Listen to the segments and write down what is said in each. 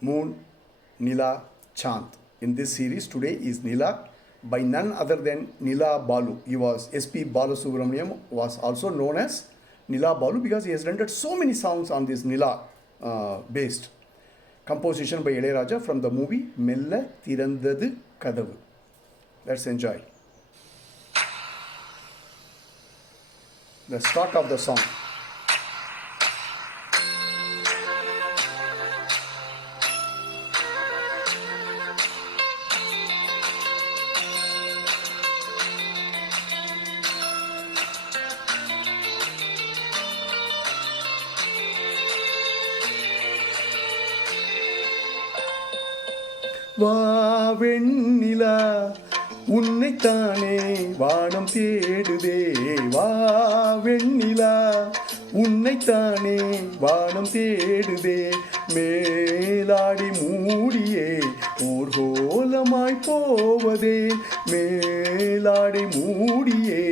Moon, Nila, Chand. In this series today is Nila by none other than Nila Balu. He was S.P. Balasubramaniam, was also known as Nila Balu because he has rendered so many songs on this Nila based. Composition by Ilayaraja from the movie Mella Thirandadu Kadavu. Let's enjoy. The start of the song. வா வெண்ணிலா உன்னைத்தானே வானம் தேடுதே, வா வெண்ணிலா உன்னைத்தானே வானம் தேடுதே, மேலாடி மூடியே ஊர்கோலமாய் போவதே, மேலாடி மூடியே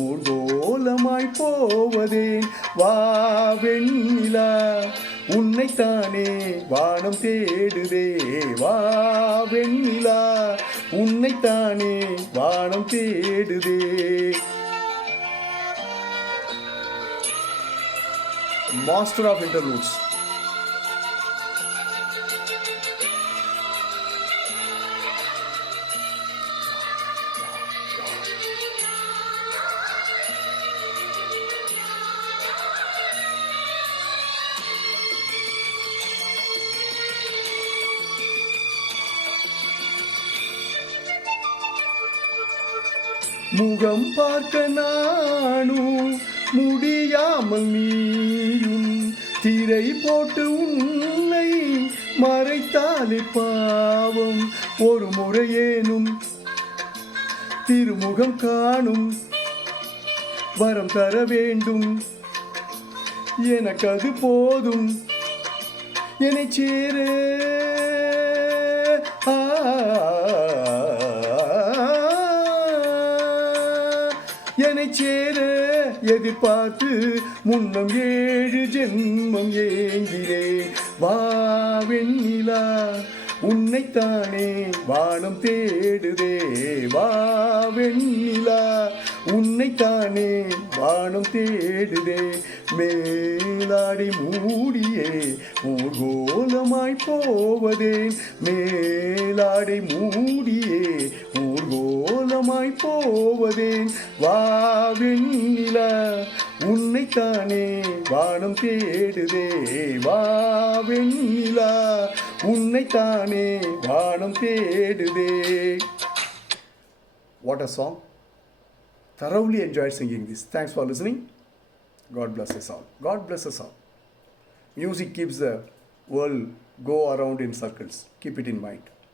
ஊர்கோலமாய் போவதே, வா வெண்ணிலா உன்னைத்தானே வானம் தேடுதே, வா வெண்ணிலா உன்னைத்தானே வானம் தேடுதே. Master of interludes. முகம் பார்க்க நானும் முடியாமல் நீயும் திரை போட்டு உன்னை மறைத்தாலே பாவம், ஒரு முறையேனும் திருமுகம் காணும் வரம் தர வேண்டும், எனக்கு அது போதும் என்னை சேர என்னை சேர எதிர்பார்த்து முன்னம் 7 ஜென்மம் ஏங்கினேன், வா வெண்ணிலா உன்னைத்தானே வானம் தேடுதே, வா வெண்ணிலா உன்னைத்தானே வானம் தேடுதே, மேலாடி மூடியே ஊர்கோலமாய் போவதேன், மேலாடி மூடியே ஊர்கோலமாய் போவதேன், வா வெண்ணிலா உன்னைத்தானே வானம் தேடுதே, வா வெண்ணிலா உன்னைத்தானே வானம் தேடுதே. What a song. Thoroughly enjoyed singing this. Thanks for listening. God bless us all. God bless us all. Music keeps the world go around in circles. Keep it in mind.